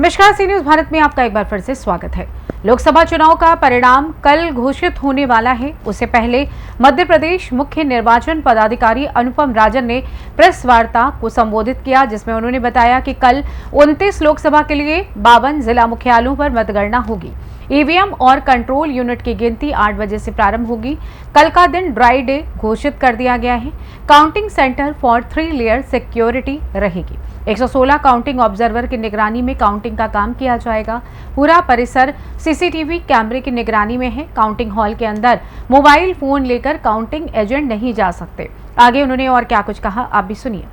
नमस्कार, सी न्यूज भारत में आपका एक बार फिर से स्वागत है। लोकसभा चुनाव का परिणाम कल घोषित होने वाला है। उससे पहले मध्य प्रदेश मुख्य निर्वाचन पदाधिकारी अनुपम राजन ने प्रेस वार्ता को संबोधित किया, जिसमें उन्होंने बताया कि कल 29 लोकसभा के लिए 52 जिला मुख्यालयों पर मतगणना होगी। ईवीएम और कंट्रोल यूनिट की गिनती 8 बजे से प्रारंभ होगी। कल का दिन ड्राई डे घोषित कर दिया गया है। Counting centre for 3 layer security रहेगी। 116 काउंटिंग ऑब्जर्वर की निगरानी में काउंटिंग का काम किया जाएगा। पूरा परिसर सीसीटीवी कैमरे की निगरानी में है। काउंटिंग हॉल के अंदर मोबाइल फोन लेकर काउंटिंग एजेंट नहीं जा सकते। आगे उन्होंने और क्या कुछ कहा, आप भी सुनिए।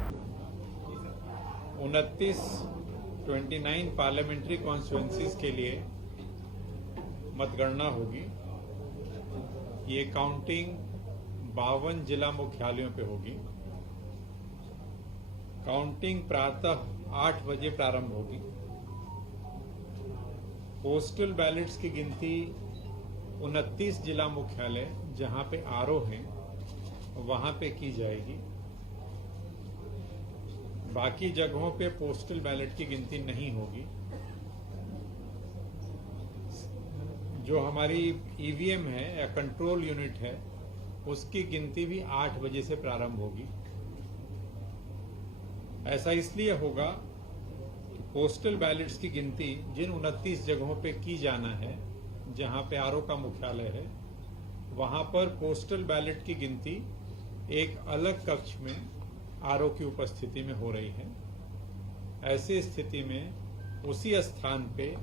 29 पार्लियामेंट्री कॉन्स्टिट्यूएंसीज के लिए मतगणना होगी। ये काउंटिंग 52 जिला मुख्यालयों पे होगी। काउंटिंग प्रातः 8 बजे प्रारंभ होगी। पोस्टल बैलेट्स की गिनती 29 जिला मुख्यालय जहां पे आरओ हैं वहां पे की जाएगी। बाकी जगहों पे पोस्टल बैलेट की गिनती नहीं होगी। जो हमारी ईवीएम है या कंट्रोल यूनिट है उसकी गिनती भी 8 बजे से प्रारंभ होगी। ऐसा इसलिए होगा कि पोस्टल बैलेट्स की गिनती जिन 29 जगहों पे की जाना है जहां पे आरओ का मुख्यालय है वहां पर पोस्टल बैलेट की गिनती एक अलग कक्ष में आरओ की उपस्थिति में हो रही है। ऐसी स्थिति में उसी स्थान पे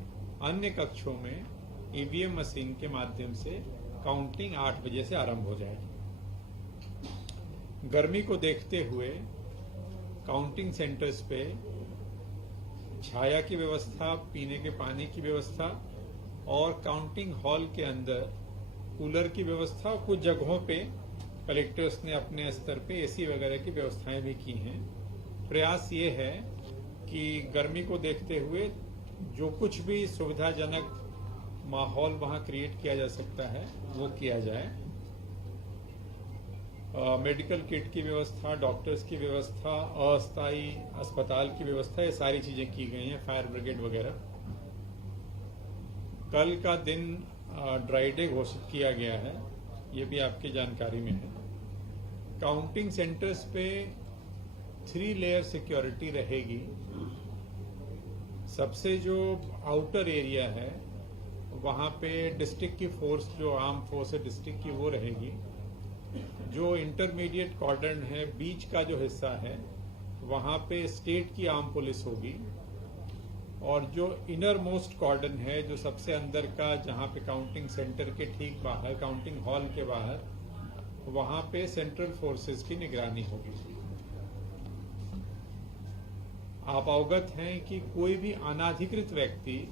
अन्य कक्षों में ईवीएम मशीन के माध्यम से काउंटिंग 8 बजे से आरंभ हो जाएगी। गर्मी को देखते हुए काउंटिंग सेंटर्स पे छाया की व्यवस्था, पीने के पानी की व्यवस्था और काउंटिंग हॉल के अंदर कूलर की व्यवस्था और कुछ जगहों पे कलेक्टर्स ने अपने स्तर पे एसी वगैरह की व्यवस्थाएं भी की हैं। प्रयास ये है कि गर्मी को देखते हुए जो कुछ भी सुविधाजनक माहौल वहां क्रिएट किया जा सकता है वो किया जाए। मेडिकल किट की व्यवस्था, डॉक्टर्स की व्यवस्था, अस्थायी अस्पताल की व्यवस्था, ये सारी चीजें की गई हैं, फायर ब्रिगेड वगैरह। कल का दिन ड्राई डे घोषित किया गया है, ये भी आपकी जानकारी में है। काउंटिंग सेंटर्स पे 3 लेयर सिक्योरिटी रहेगी। सबसे जो आउटर एरिया है वहां पे डिस्ट्रिक्ट की फोर्स, जो आर्म फोर्स है डिस्ट्रिक्ट की, वो रहेगी। जो इंटरमीडिएट कॉर्डन है, बीच का जो हिस्सा है, वहां पे स्टेट की आर्म पुलिस होगी। और जो इनर मोस्ट कॉर्डन है, जो सबसे अंदर का, जहां पे काउंटिंग सेंटर के ठीक बाहर, काउंटिंग हॉल के बाहर, वहां पे सेंट्रल फोर्सेस की निगरानी होगी। आप अवगत हैं कि कोई भी अनाधिकृत व्यक्ति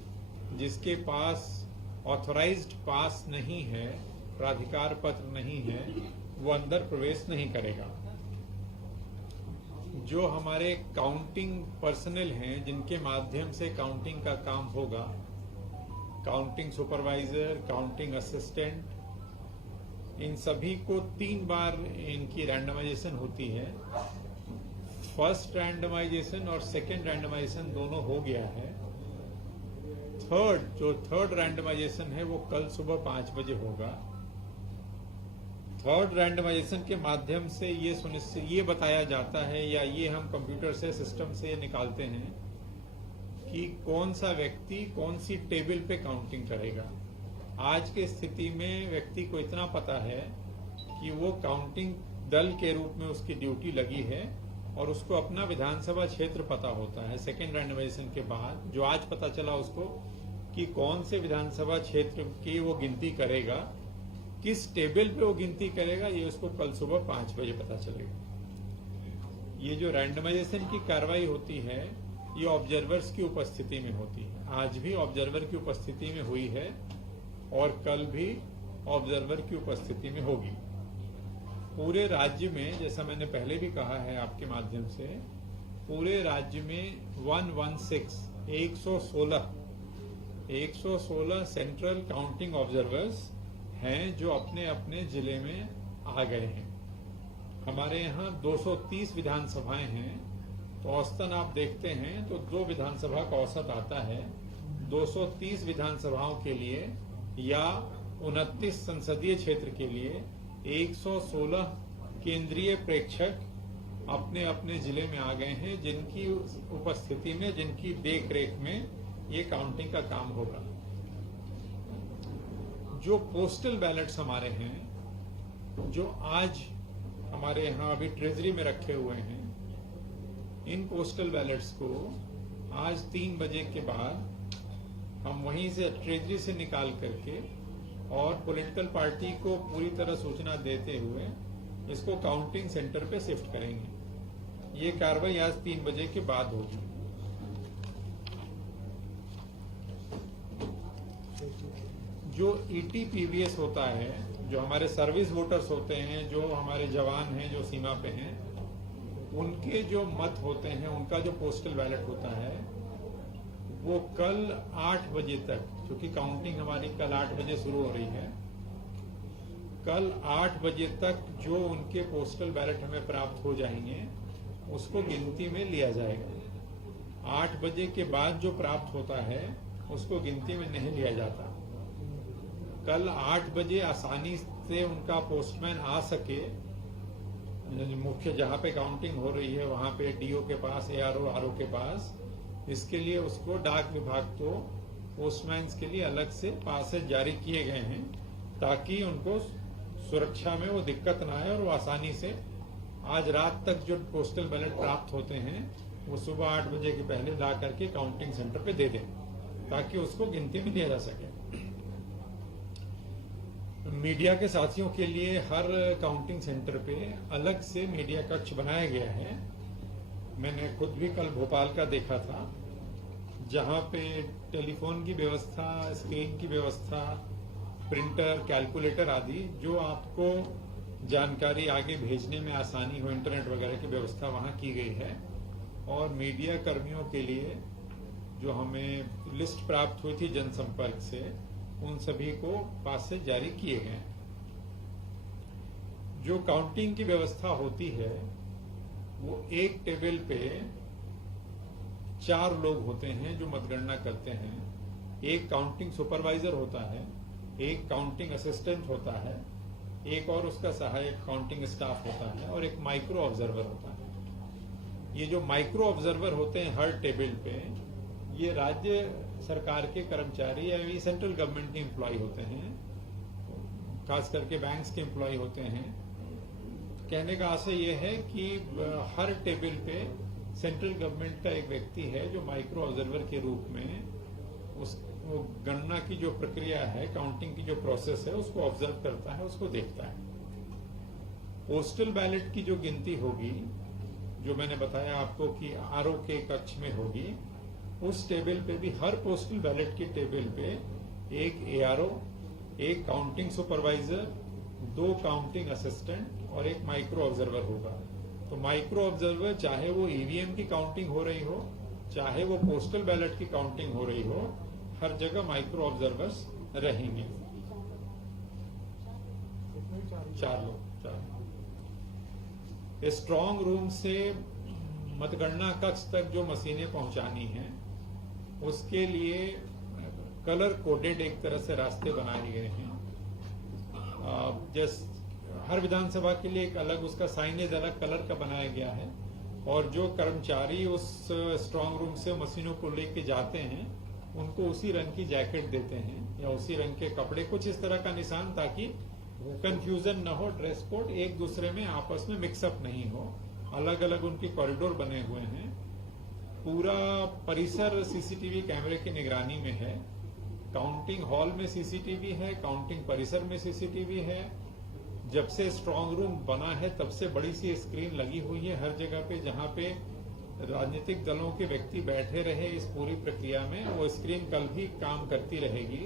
जिसके पास ऑथराइज्ड पास नहीं है, प्राधिकार पत्र नहीं है, वो अंदर प्रवेश नहीं करेगा। जो हमारे काउंटिंग पर्सनल हैं जिनके माध्यम से काउंटिंग का काम होगा, काउंटिंग सुपरवाइजर, काउंटिंग असिस्टेंट, इन सभी को 3 बार इनकी रैंडमाइजेशन होती है। फर्स्ट रैंडमाइजेशन और सेकेंड रैंडमाइजेशन दोनों हो गया है। थर्ड रैंडमाइजेशन है वो कल सुबह 5 बजे होगा। थर्ड रैंडमाइजेशन के माध्यम से ये बताया जाता है, या ये हम कंप्यूटर से, सिस्टम से निकालते हैं कि कौन सा व्यक्ति कौन सी टेबल पे काउंटिंग करेगा। आज के स्थिति में व्यक्ति को इतना पता है कि वो काउंटिंग दल के रूप में उसकी ड्यूटी लगी है और उसको अपना विधानसभा क्षेत्र पता होता है। सेकेंड रैंडमाइजेशन के बाद जो आज पता चला उसको कि कौन से विधानसभा क्षेत्र की वो गिनती करेगा, किस टेबल पे वो गिनती करेगा, ये उसको कल सुबह 5 बजे पता चलेगा। ये जो रैंडमाइजेशन की कार्रवाई होती है ये ऑब्जर्वर्स की उपस्थिति में होती है। आज भी ऑब्जर्वर की उपस्थिति में हुई है और कल भी ऑब्जर्वर की उपस्थिति में होगी। पूरे राज्य में, जैसा मैंने पहले भी कहा है आपके माध्यम से, पूरे राज्य में 116 सेंट्रल काउंटिंग ऑब्जर्वर्स हैं जो अपने अपने जिले में आ गए हैं। हमारे यहाँ 230 विधानसभाएं हैं, तो औसतन आप देखते हैं तो 2 विधानसभा का औसत आता है। 230 विधानसभाओं के लिए या 29 संसदीय क्षेत्र के लिए 116 केंद्रीय प्रेक्षक अपने अपने जिले में आ गए हैं, जिनकी उपस्थिति में, जिनकी देख रेख में ये काउंटिंग का काम होगा। जो पोस्टल बैलेट्स हमारे हैं, जो आज हमारे यहाँ अभी ट्रेजरी में रखे हुए हैं, इन पोस्टल बैलेट्स को आज 3 बजे के बाद हम वहीं से ट्रेजरी से निकाल करके और पॉलिटिकल पार्टी को पूरी तरह सूचना देते हुए इसको काउंटिंग सेंटर पे शिफ्ट करेंगे। ये कार्रवाई आज 3 बजे के बाद होगी। जो ईटीपीवीएस होता है, जो हमारे सर्विस वोटर्स होते हैं, जो हमारे जवान हैं, जो सीमा पे हैं, उनके जो मत होते हैं, उनका जो पोस्टल बैलेट होता है, वो कल 8 बजे तक, क्योंकि काउंटिंग हमारी कल 8 बजे शुरू हो रही है, कल 8 बजे तक जो उनके पोस्टल बैलेट हमें प्राप्त हो जाएंगे उसको गिनती में लिया जाएगा। 8 बजे के बाद जो प्राप्त होता है उसको गिनती में नहीं लिया जाता। कल 8 बजे आसानी से उनका पोस्टमैन आ सके, मुख्य जहां पे काउंटिंग हो रही है वहां पे डीओ के पास, एआरओ, आरओ के पास, इसके लिए उसको डाक विभाग को पोस्टमैन के लिए अलग से पासेज जारी किए गए हैं, ताकि उनको सुरक्षा में वो दिक्कत ना आए और वो आसानी से आज रात तक जो पोस्टल बैलेट प्राप्त होते हैं वो सुबह 8 बजे के पहले ला करके काउंटिंग सेंटर पे दे दें, ताकि उसको गिनती में लिया जा सके। मीडिया के साथियों के लिए हर काउंटिंग सेंटर पे अलग से मीडिया कक्ष बनाया गया है। मैंने खुद भी कल भोपाल का देखा था, जहां पे टेलीफोन की व्यवस्था, स्क्रीन की व्यवस्था, प्रिंटर, कैलकुलेटर आदि, जो आपको जानकारी आगे भेजने में आसानी हो, इंटरनेट वगैरह की व्यवस्था वहां की गई है। और मीडिया कर्मियों के लिए जो हमें लिस्ट प्राप्त हुई थी जनसंपर्क से, उन सभी को पास से जारी किए गए। जो काउंटिंग की व्यवस्था होती है वो एक टेबल पे 4 लोग होते हैं जो मतगणना करते हैं। एक काउंटिंग सुपरवाइजर होता है, एक काउंटिंग असिस्टेंट होता है, एक और उसका सहायक काउंटिंग स्टाफ होता है, और एक माइक्रो ऑब्जर्वर होता है। ये जो माइक्रो ऑब्जर्वर होते हैं हर टेबल पे, ये राज्य सरकार के कर्मचारी या सेंट्रल गवर्नमेंट के एम्प्लॉय होते हैं, खास करके बैंक्स के एम्प्लॉय होते हैं। कहने का आशय यह है कि हर टेबल पे सेंट्रल गवर्नमेंट का एक व्यक्ति है जो माइक्रो ऑब्जर्वर के रूप में उस गणना की जो प्रक्रिया है, काउंटिंग की जो प्रोसेस है, उसको ऑब्जर्व करता है, उसको देखता है। पोस्टल बैलेट की जो गिनती होगी, जो मैंने बताया आपको कि आरओ के कक्ष में होगी, उस टेबल पे भी, हर पोस्टल बैलेट की टेबल पे एक एआरओ, एक काउंटिंग सुपरवाइजर, 2 काउंटिंग असिस्टेंट और एक माइक्रो ऑब्जर्वर होगा। तो माइक्रो ऑब्जर्वर, चाहे वो ईवीएम की काउंटिंग हो रही हो, चाहे वो पोस्टल बैलेट की काउंटिंग हो रही हो, हर जगह माइक्रो ऑब्जर्वर्स रहेंगे। 4 लोग। स्ट्रांग रूम से मतगणना कक्ष तक जो मशीनें पहुंचानी हैं, उसके लिए कलर कोडेड एक तरह से रास्ते बनाए गए हैं। हर विधानसभा के लिए एक अलग उसका साइनेज अलग कलर का बनाया गया है, और जो कर्मचारी उस स्ट्रांग रूम से मशीनों को लेके जाते हैं उनको उसी रंग की जैकेट देते हैं या उसी रंग के कपड़े, कुछ इस तरह का निशान, ताकि कंफ्यूजन न हो, ड्रेस कोड एक दूसरे में आपस में मिक्सअप नहीं हो। अलग अलग उनकी कॉरिडोर बने हुए हैं। पूरा परिसर सीसीटीवी कैमरे की निगरानी में है। काउंटिंग हॉल में सीसीटीवी है, काउंटिंग परिसर में सीसीटीवी है। जब से स्ट्रांग रूम बना है तब से बड़ी सी स्क्रीन लगी हुई है हर जगह पे, जहां पे राजनीतिक दलों के व्यक्ति बैठे रहे इस पूरी प्रक्रिया में, वो स्क्रीन कल भी काम करती रहेगी।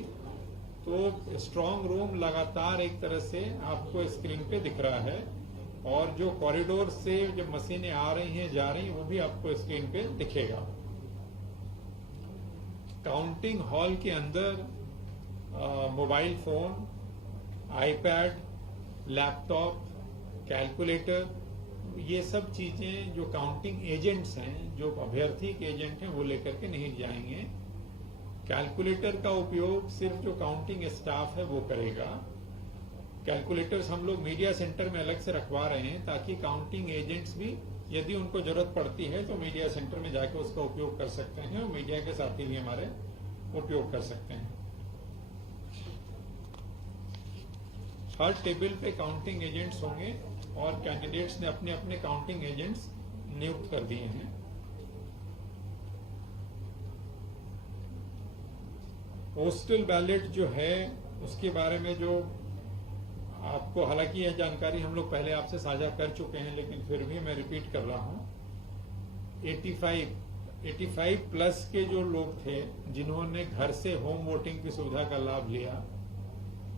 तो स्ट्रांग रूम लगातार एक तरह से आपको स्क्रीन पे दिख रहा है, और जो कॉरिडोर से जब मशीनें आ रही हैं, जा रही हैं, वो भी आपको स्क्रीन पे दिखेगा। काउंटिंग हॉल के अंदर mobile phone, iPad, laptop, calculator, ये सब चीजें जो काउंटिंग एजेंट्स हैं, जो अभ्यर्थी के एजेंट हैं, वो लेकर के नहीं जाएंगे। कैलकुलेटर का उपयोग सिर्फ जो काउंटिंग स्टाफ है वो करेगा। कैलकुलेटर्स हम लोग मीडिया सेंटर में अलग से रखवा रहे हैं ताकि काउंटिंग एजेंट्स भी यदि उनको जरूरत पड़ती है तो मीडिया सेंटर में जाकर उसका उपयोग कर सकते हैं और मीडिया के साथी भी हमारे उपयोग कर सकते हैं। हर टेबल पे काउंटिंग एजेंट्स होंगे और कैंडिडेट्स ने अपने अपने काउंटिंग एजेंट्स नियुक्त कर दिए हैं। पोस्टल बैलेट जो है उसके बारे में जो आपको, हालांकि यह जानकारी हम लोग पहले आपसे साझा कर चुके हैं लेकिन फिर भी मैं रिपीट कर रहा हूं। 85 प्लस के जो लोग थे जिन्होंने घर से होम वोटिंग की सुविधा का लाभ लिया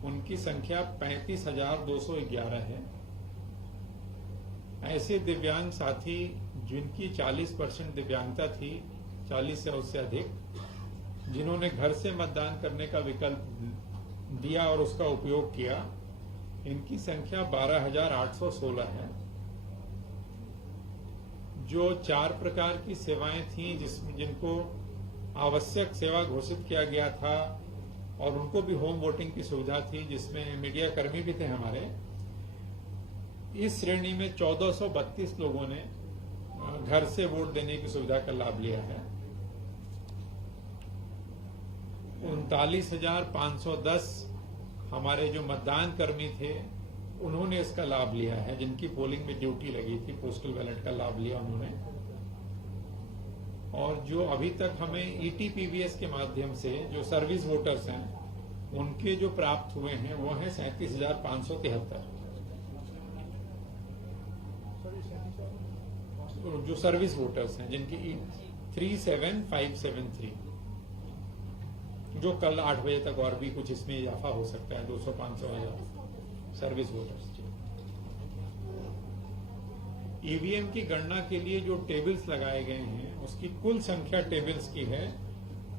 उनकी संख्या 35,211 है। ऐसे दिव्यांग साथी जिनकी 40% दिव्यांगता थी, 40 से उससे अधिक, जिन्होंने घर से मतदान करने का विकल्प दिया और उसका उपयोग किया, इनकी संख्या 12,816 है। जो 4 प्रकार की सेवाएं थी जिनको आवश्यक सेवा घोषित किया गया था और उनको भी होम वोटिंग की सुविधा थी, जिसमें मीडिया कर्मी भी थे हमारे, इस श्रेणी में 1432 लोगों ने घर से वोट देने की सुविधा का लाभ लिया है। 39,510 हमारे जो मतदान कर्मी थे उन्होंने इसका लाभ लिया है, जिनकी पोलिंग में ड्यूटी लगी थी, पोस्टल बैलेट का लाभ लिया उन्होंने। और जो अभी तक हमें ईटीपीवीएस के माध्यम से जो सर्विस वोटर्स हैं उनके जो प्राप्त हुए हैं वो हैं 37,573। जो सर्विस वोटर्स हैं जिनकी 37573, जो कल 8 बजे तक और भी कुछ इसमें इजाफा हो सकता है, 200, 500 हजार सर्विस वोटर्स। ईवीएम की गणना के लिए जो टेबल्स लगाए गए हैं उसकी कुल संख्या टेबल्स की है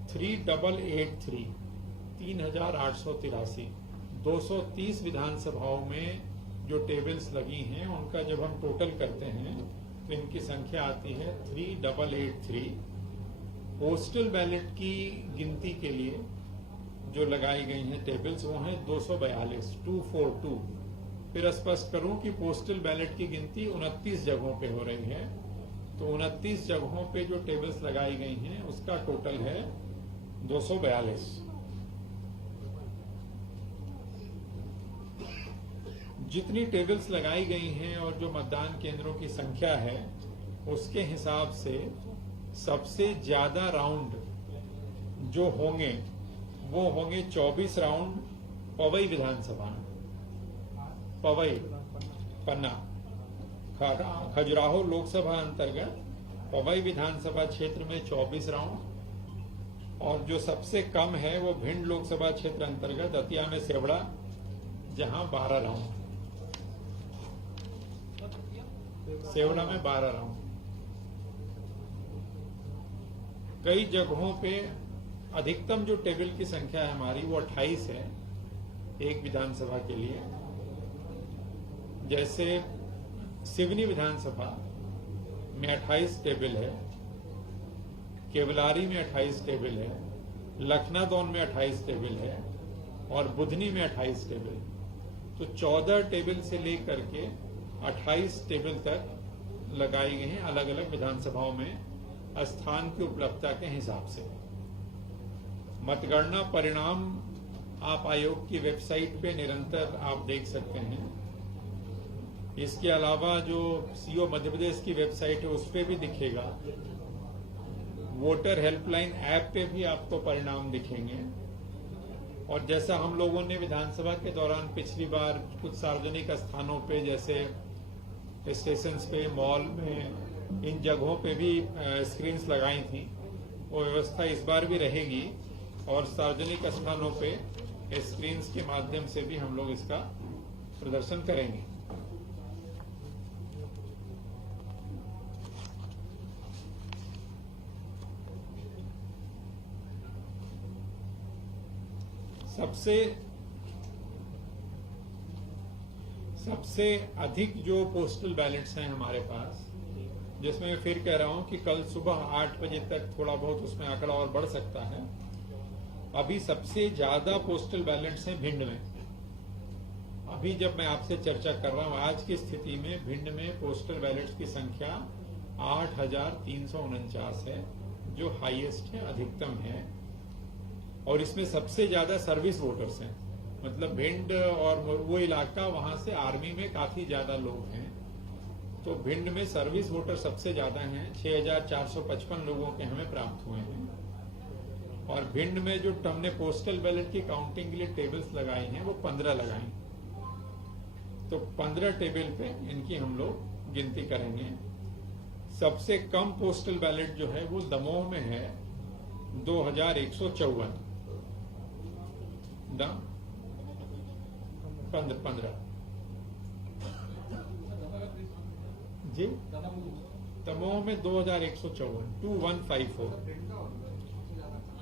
3883, 3883। 230 विधानसभाओं में जो टेबल्स लगी हैं उनका जब हम टोटल करते हैं तो इनकी संख्या आती है 3883। पोस्टल बैलेट की गिनती के लिए जो लगाई गई हैं टेबल्स वो हैं 242। फिर स्पष्ट करूं कि पोस्टल बैलेट की गिनती 29 जगहों पे हो रही है, तो 29 जगहों पे जो टेबल्स लगाई गई हैं उसका टोटल है 242। जितनी टेबल्स लगाई गई हैं और जो मतदान केंद्रों की संख्या है उसके हिसाब से सबसे ज्यादा राउंड जो होंगे वो होंगे 24 राउंड पवई विधानसभा, पवई, पन्ना, खजुराहो लोकसभा अंतर्गत पवई विधानसभा क्षेत्र में 24 राउंड, और जो सबसे कम है वो भिंड लोकसभा क्षेत्र अंतर्गत दतिया में सेवड़ा, जहां 12 राउंड, सेवड़ा में 12 राउंड। कई जगहों पे अधिकतम जो टेबल की संख्या है हमारी वो 28 है एक विधानसभा के लिए। जैसे सिवनी विधानसभा में 28 टेबल है, केवलारी में 28 टेबल है, लखनादौन में 28 टेबल है और बुधनी में 28 टेबल। तो 14 टेबल से लेकर के 28 टेबल तक लगाई गई हैं अलग अलग विधानसभाओं में स्थान की उपलब्धता के हिसाब से। मतगणना परिणाम आप आयोग की वेबसाइट पे निरंतर आप देख सकते हैं। इसके अलावा जो सीओ मध्य प्रदेश की वेबसाइट है उस पे भी दिखेगा। वोटर हेल्पलाइन ऐप पे भी आपको परिणाम दिखेंगे। और जैसा हम लोगों ने विधानसभा के दौरान पिछली बार कुछ सार्वजनिक स्थानों पे जैसे स्टेशन पे, मॉल में, इन जगहों पे भी स्क्रीन्स लगाई थी, वो व्यवस्था इस बार भी रहेगी और सार्वजनिक स्थानों पे स्क्रीन्स के माध्यम से भी हम लोग इसका प्रदर्शन करेंगे। सबसे अधिक जो पोस्टल बैलेट्स हैं हमारे पास, जिसमें मैं फिर कह रहा हूं कि कल सुबह 8 बजे तक थोड़ा बहुत उसमें आंकड़ा और बढ़ सकता है, अभी सबसे ज्यादा पोस्टल बैलेट्स हैं भिंड में। अभी जब मैं आपसे चर्चा कर रहा हूं, आज की स्थिति में भिंड में पोस्टल बैलेट्स की संख्या 8,349 है, जो हाईएस्ट है, अधिकतम है। और इसमें सबसे ज्यादा सर्विस वोटर्स हैं। मतलब भिंड और वो इलाका, वहां से आर्मी में काफी ज्यादा लोग हैं, तो भिंड में सर्विस वोटर सबसे ज्यादा हैं। 6,455 लोगों के हमें प्राप्त हुए हैं। और भिंड में जो हमने पोस्टल बैलेट की काउंटिंग के लिए टेबल्स लगाई हैं, वो 15 लगाई। तो 15 टेबल पे इनकी हम लोग गिनती करेंगे। सबसे कम पोस्टल बैलेट जो है वो दमोह में है, 2,154। 15 जी, दमोह में 2,154, 2154,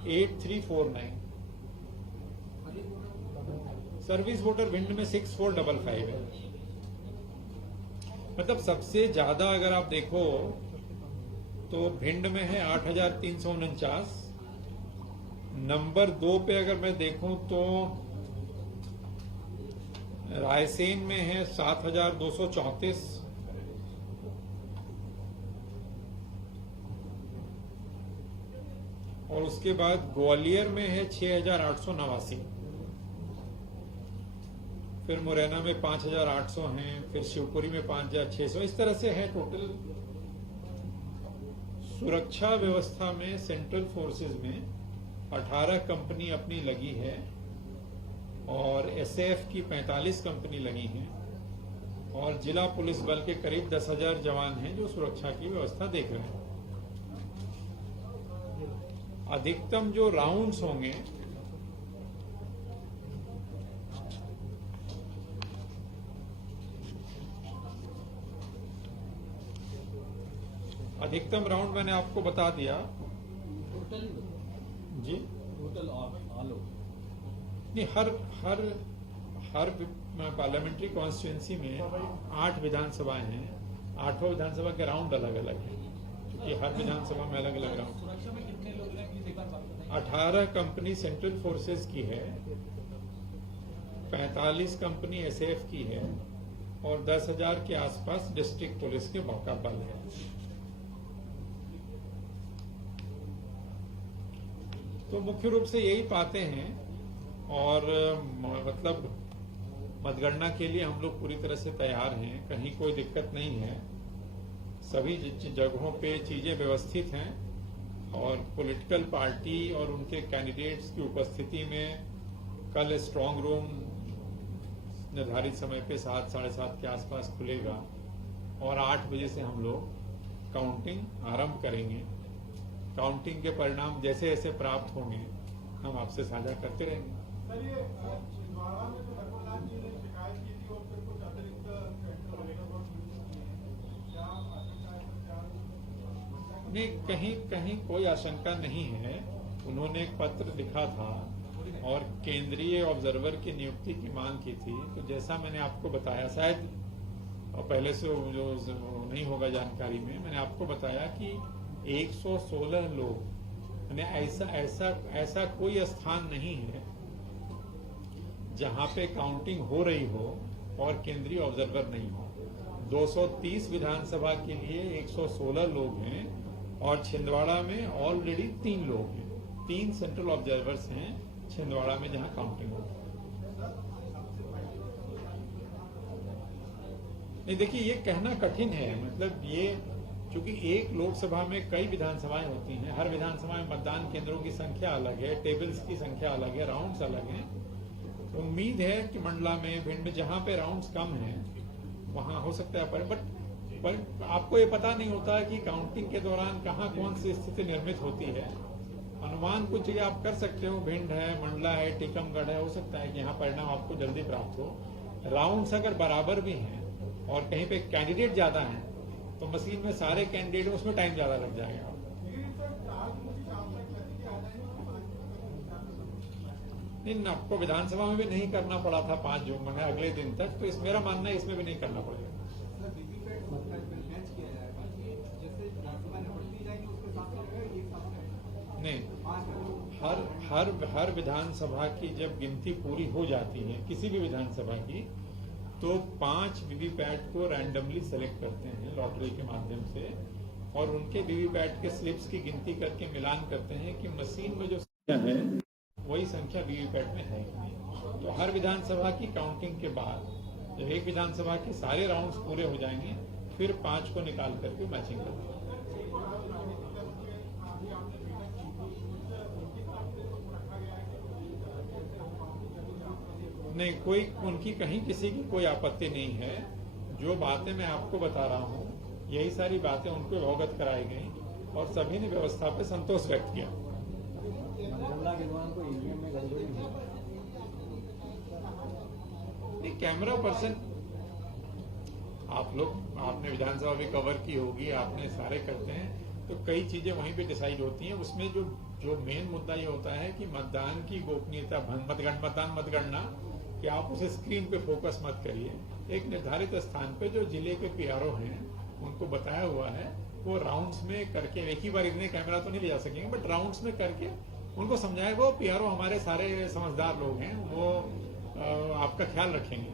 8349। सर्विस वोटर भिंड में 6455 है। मतलब सबसे ज्यादा अगर आप देखो तो भिंड में है 8,349। नंबर 2 पे अगर मैं देखूं तो रायसेन में है 7,234। और उसके बाद ग्वालियर में है 6,889। फिर मुरैना में 5,800 हैं। फिर शिवपुरी में 5,600। इस तरह से है टोटल। सुरक्षा व्यवस्था में सेंट्रल फोर्सेस में 18 कंपनी अपनी लगी है और एसएएफ की 45 कंपनी लगी हैं। और जिला पुलिस बल के करीब 10,000 जवान हैं जो सुरक्षा की व्यवस्था देख रहे हैं। अधिकतम जो राउंड्स होंगे, अधिकतम राउंड मैंने आपको बता दिया। टोटल जी, टोटल ऑल नहीं, हर पार्लियामेंट्री कॉन्स्टिट्यूंसी में 8 विधानसभाएं हैं। 8 विधानसभा के राउंड अलग अलग हैं, क्योंकि हर विधानसभा में अलग अलग राउंड। सुरक्षा में कितने लोग हैं प्लीज एक बार बात बताइए। 18 कंपनी सेंट्रल फोर्सेस की है, 45 कंपनी एसएएफ की है और 10,000 के आसपास डिस्ट्रिक्ट पुलिस के मौका बल है। तो मुख्य रूप से यही पाते हैं। और मतलब मतगणना के लिए हम लोग पूरी तरह से तैयार हैं, कहीं कोई दिक्कत नहीं है। सभी जगहों पे चीजें व्यवस्थित हैं और पॉलिटिकल पार्टी और उनके कैंडिडेट्स की उपस्थिति में कल स्ट्रांग रूम निर्धारित समय पे 7, 7:30 के आसपास खुलेगा और 8 बजे से हम लोग काउंटिंग आरंभ करेंगे। काउंटिंग के परिणाम जैसे जैसे प्राप्त होंगे हम आपसे साझा करते रहेंगे। सर, ये छिंदवाड़ा में तो धर्मलाल जी ने शिकायत की थी और फिर कुछ अतिरिक्त नहीं, कहीं कोई आशंका नहीं है। उन्होंने एक पत्र लिखा था और केंद्रीय ऑब्जर्वर की नियुक्ति की मांग की थी। तो जैसा मैंने आपको बताया, शायद पहले से जो नहीं होगा जानकारी में, मैंने आपको बताया कि 116 लोग, ऐसा कोई स्थान नहीं है जहां पे काउंटिंग हो रही हो और केंद्रीय ऑब्जर्वर नहीं हो। 230 विधानसभा के लिए 116 लोग हैं और छिंदवाड़ा में ऑलरेडी 3 लोग हैं। 3 सेंट्रल ऑब्जर्वर्स हैं छिंदवाड़ा में जहां काउंटिंग हो। नहीं, देखिए, ये कहना कठिन है। मतलब ये, चूंकि एक लोकसभा में कई विधानसभाएं होती हैं, हर विधानसभा में मतदान केंद्रों की संख्या अलग है, टेबल्स की संख्या अलग है, राउंड्स अलग हैं। उम्मीद है कि मंडला में, भिंड में जहां पे राउंड्स कम हैं वहां हो सकता है, पर आपको ये पता नहीं होता कि काउंटिंग के दौरान कहां कौन सी स्थिति निर्मित होती है। अनुमान कुछ जगह आप कर सकते हो, भिंड है, मंडला है, टीकमगढ़ है, हो सकता है कि यहाँ परिणाम आपको जल्दी प्राप्त हो। राउंड्स अगर बराबर भी हैं और कहीं पे कैंडिडेट ज्यादा हैं तो मशीन में सारे कैंडिडेट, उसमें टाइम ज्यादा लग जाएगा। नहीं, आपको विधानसभा में भी नहीं करना पड़ा था 5 जून में, अगले दिन तक। तो इस मेरा मानना है इसमें भी नहीं करना पड़ेगा। नहीं, हर विधानसभा की जब गिनती पूरी हो जाती है किसी भी विधानसभा की, तो 5 वीवीपैट को रैंडमली सेलेक्ट करते हैं लॉटरी के माध्यम से, और उनके वीवीपैट के स्लिप्स की गिनती करके मिलान करते हैं कि मशीन में जो संख्या है वही संख्या वीवीपैट में है। तो हर विधानसभा की काउंटिंग के बाद जब एक विधानसभा के सारे राउंड्स पूरे हो जाएंगे, फिर 5 को निकाल करके मैचिंग करते हैं। नहीं, कोई उनकी कहीं किसी की कोई आपत्ति नहीं है। जो बातें मैं आपको बता रहा हूँ, यही सारी बातें उनको अवगत कराई गई और सभी ने व्यवस्था पे संतोष व्यक्त किया। नहीं, कैमरा पर्सन आपने विधानसभा भी कवर की होगी, आपने सारे करते हैं, तो कई चीजें वहीं पे डिसाइड होती हैं। उसमें जो मेन मुद्दा ये होता है कि मतदान की गोपनीयता, मतगणना, कि आप उसे स्क्रीन पे फोकस मत करिए। एक निर्धारित स्थान पे जो जिले के पीआरओ हैं उनको बताया हुआ है, वो राउंड्स में करके, एक ही बार इतने कैमरा तो नहीं ले जा सकेंगे, बट राउंड्स में करके उनको समझाएगा। वो पीआरओ हमारे सारे समझदार लोग हैं, वो आपका ख्याल रखेंगे।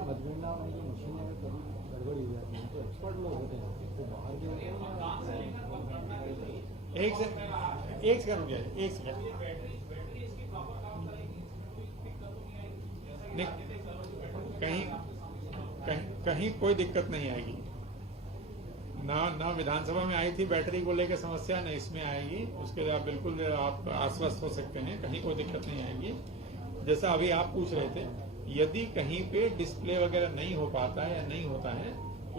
मतगणना में जो मशीनें में कभी गड़बड़ी हो जाती है, तो एक्सपर्ट लोग होते हैं, तो बाहर के एक सेकंड हो जाए, एक सेकंड। कहीं कोई दिक्कत नहीं आएगी। ना विधानसभा में आई थी बैटरी को लेकर समस्या, न इसमें आएगी। उसके लिए आप बिल्कुल आप आश्वस्त हो सकते हैं, कहीं कोई दिक्कत नहीं आएगी। जैसा अभी आप पूछ रहे थे, यदि कहीं पे डिस्प्ले वगैरह नहीं हो पाता है या नहीं होता है,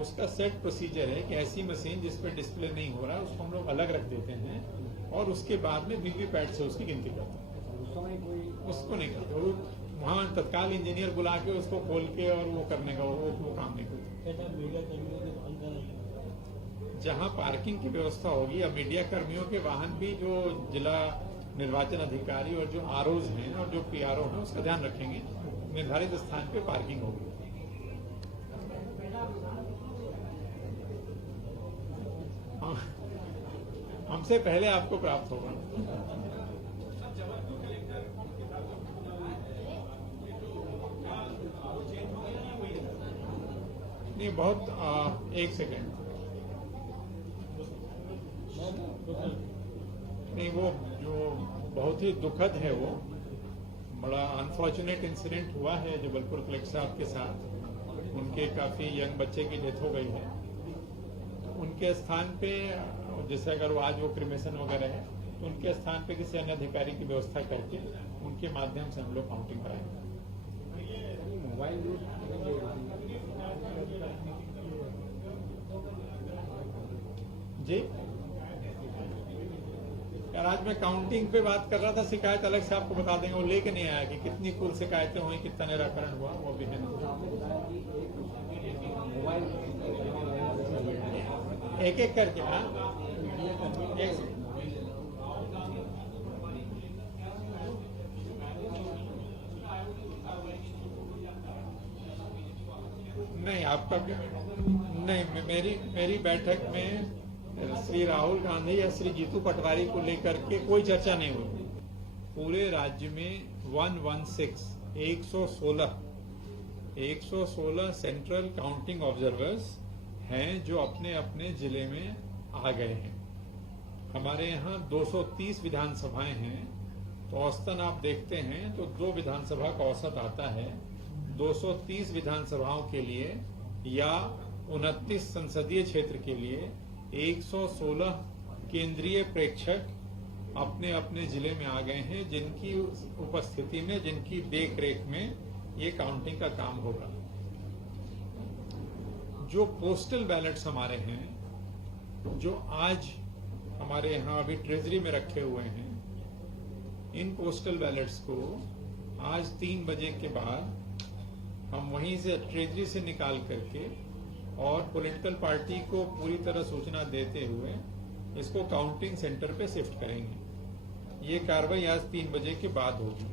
उसका सेट प्रोसीजर है कि ऐसी मशीन जिस पे डिस्प्ले नहीं हो रहा है उसको हम लोग अलग रख देते हैं और उसके बाद में वीवीपैट से उसकी गिनती करते हैं। उसको नहीं करते, वहाँ तत्काल इंजीनियर बुला के उसको खोल के और वो करने का वो काम नहीं करते। जहाँ पार्किंग की व्यवस्था होगी, अब मीडिया कर्मियों के वाहन भी जो जिला निर्वाचन अधिकारी और जो आरओज हैं और जो पीआरओ हैं उसका ध्यान रखेंगे, निर्धारित स्थान पे पार्किंग होगी। हमसे पहले आपको प्राप्त होगा। नहीं, बहुत एक सेकेंड नहीं, वो जो बहुत ही दुखद है, वो बड़ा अनफॉर्चुनेट इंसिडेंट हुआ है जबलपुर कलेक्टर साहब के साथ। उनके काफी यंग बच्चे की डेथ हो गई है। उनके स्थान पे जैसे अगर वो आज वो क्रिमेशन वगैरह है, तो उनके स्थान पे किसी अन्य अधिकारी की व्यवस्था करके उनके माध्यम से हम लोग काउंटिंग कराएंगे। जी यार, आज मैं काउंटिंग पे बात कर रहा था, शिकायत अलग से आपको बता देंगे। वो लेके नहीं आया कि कितनी कुल शिकायतें हुई, कितना निराकरण हुआ, वो भी है। एक एक करके नहीं, आपका नहीं, मेरी बैठक में श्री राहुल गांधी या श्री जीतू पटवारी को लेकर के कोई चर्चा नहीं हुई। पूरे राज्य में 116 सेंट्रल काउंटिंग ऑब्जर्वर्स हैं जो अपने अपने जिले में आ गए हैं। हमारे यहाँ 230 विधानसभाएं हैं, तो औसतन आप देखते हैं तो 2 विधानसभा का औसत आता है। 230 विधानसभाओं के लिए या 29 संसदीय क्षेत्र के लिए 116 केंद्रीय प्रेक्षक अपने अपने जिले में आ गए हैं, जिनकी उपस्थिति में, जिनकी देखरेख में ये काउंटिंग का काम होगा। जो पोस्टल बैलेट्स हमारे हैं, जो आज हमारे यहाँ अभी ट्रेजरी में रखे हुए हैं, इन पोस्टल बैलेट्स को आज 3 बजे के बाद हम वहीं से ट्रेजरी से निकाल करके और पॉलिटिकल पार्टी को पूरी तरह सूचना देते हुए इसको काउंटिंग सेंटर पे शिफ्ट करेंगे। ये कार्रवाई आज 3 बजे के बाद होगी।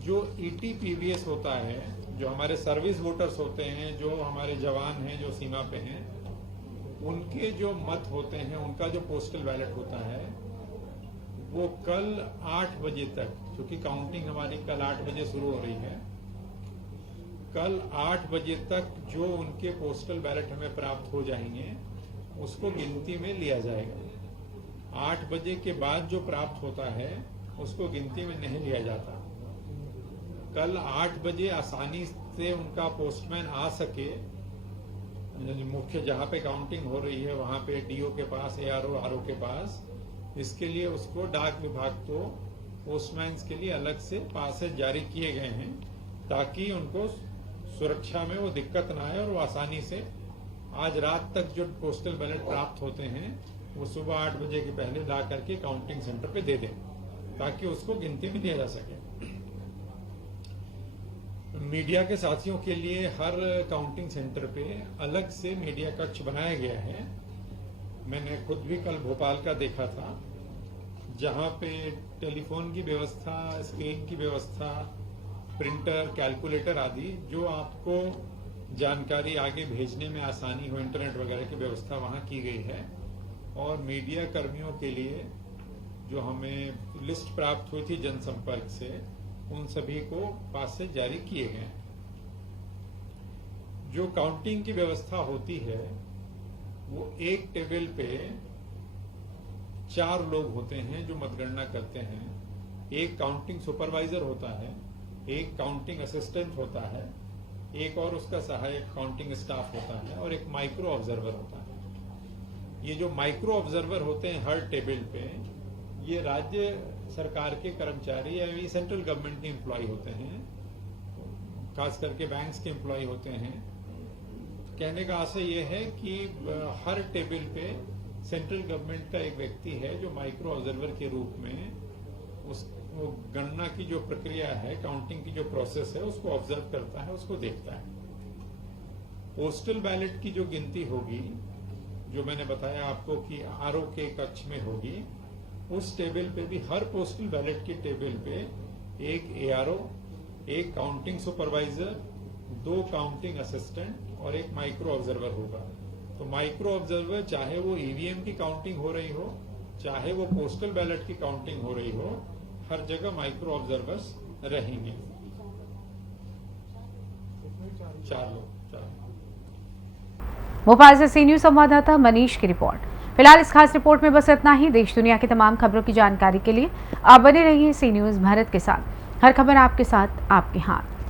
जो ईटीपीवीएस होता है, जो हमारे सर्विस वोटर्स होते हैं, जो हमारे जवान हैं जो सीमा पे हैं, उनके जो मत होते हैं, उनका जो पोस्टल बैलेट होता है, वो कल 8 बजे तक, क्योंकि काउंटिंग हमारी कल 8 बजे शुरू हो रही है, कल 8 बजे तक जो उनके पोस्टल बैलेट हमें प्राप्त हो जाएंगे उसको गिनती में लिया जाएगा। 8 बजे के बाद जो प्राप्त होता है उसको गिनती में नहीं लिया जाता। कल 8 बजे आसानी से उनका पोस्टमैन आ सके, मुख्य जहां पे काउंटिंग हो रही है वहां पे डीओ के पास, एआरओ, आरओ के पास, इसके लिए उसको डाक विभाग को पोस्टमैन के लिए अलग से पासेज जारी किए गए हैं ताकि उनको सुरक्षा में वो दिक्कत ना आए और वो आसानी से आज रात तक जो पोस्टल बैलेट प्राप्त होते हैं वो सुबह 8 बजे के पहले ला करके काउंटिंग सेंटर पे दे दें ताकि उसको गिनती में लिया जा सके। मीडिया के साथियों के लिए हर काउंटिंग सेंटर पे अलग से मीडिया कक्ष बनाया गया है। मैंने खुद भी कल भोपाल का देखा था, जहां पे टेलीफोन की व्यवस्था, स्क्रीन की व्यवस्था, प्रिंटर, कैलकुलेटर आदि जो आपको जानकारी आगे भेजने में आसानी हो, इंटरनेट वगैरह की व्यवस्था वहां की गई है। और मीडिया कर्मियों के लिए जो हमें लिस्ट प्राप्त हुई थी जनसंपर्क से, उन सभी को पास से जारी किए गए। जो काउंटिंग की व्यवस्था होती है वो एक टेबल पे 4 लोग होते हैं जो मतगणना करते हैं। एक काउंटिंग सुपरवाइजर होता है, एक काउंटिंग असिस्टेंट होता है, एक और उसका सहायक काउंटिंग स्टाफ होता है और एक माइक्रो ऑब्जर्वर होता है। ये जो माइक्रो ऑब्जर्वर होते हैं हर टेबल पे, ये राज्य सरकार के कर्मचारी या ये सेंट्रल गवर्नमेंट के एम्प्लॉय होते हैं, खास करके बैंक्स के एम्प्लॉय होते हैं। कहने का आशय ये है कि हर टेबल पे सेंट्रल गवर्नमेंट का एक व्यक्ति है जो माइक्रो ऑब्जर्वर के रूप में उस गणना की जो प्रक्रिया है, काउंटिंग की जो प्रोसेस है, उसको ऑब्जर्व करता है, उसको देखता है। पोस्टल बैलेट की जो गिनती होगी, जो मैंने बताया आपको कि आरओ के कक्ष में होगी, उस टेबल पे भी हर पोस्टल बैलेट की टेबल पे एक एआरओ, एक काउंटिंग सुपरवाइजर, 2 काउंटिंग असिस्टेंट और एक माइक्रो ऑब्जर्वर होगा। तो माइक्रो ऑब्जर्वर चाहे वो ईवीएम की काउंटिंग हो रही हो, चाहे वो पोस्टल बैलेट की काउंटिंग हो रही हो, हर जगह माइक्रो ऑब्जर्वर्स रहेंगे। 4 लोग। भोपाल से सी न्यूज संवाददाता मनीष की रिपोर्ट। फिलहाल इस खास रिपोर्ट में बस इतना ही। देश दुनिया की तमाम खबरों की जानकारी के लिए आप बने रहिए सी न्यूज भारत के साथ। हर खबर आपके साथ, आपके हाथ।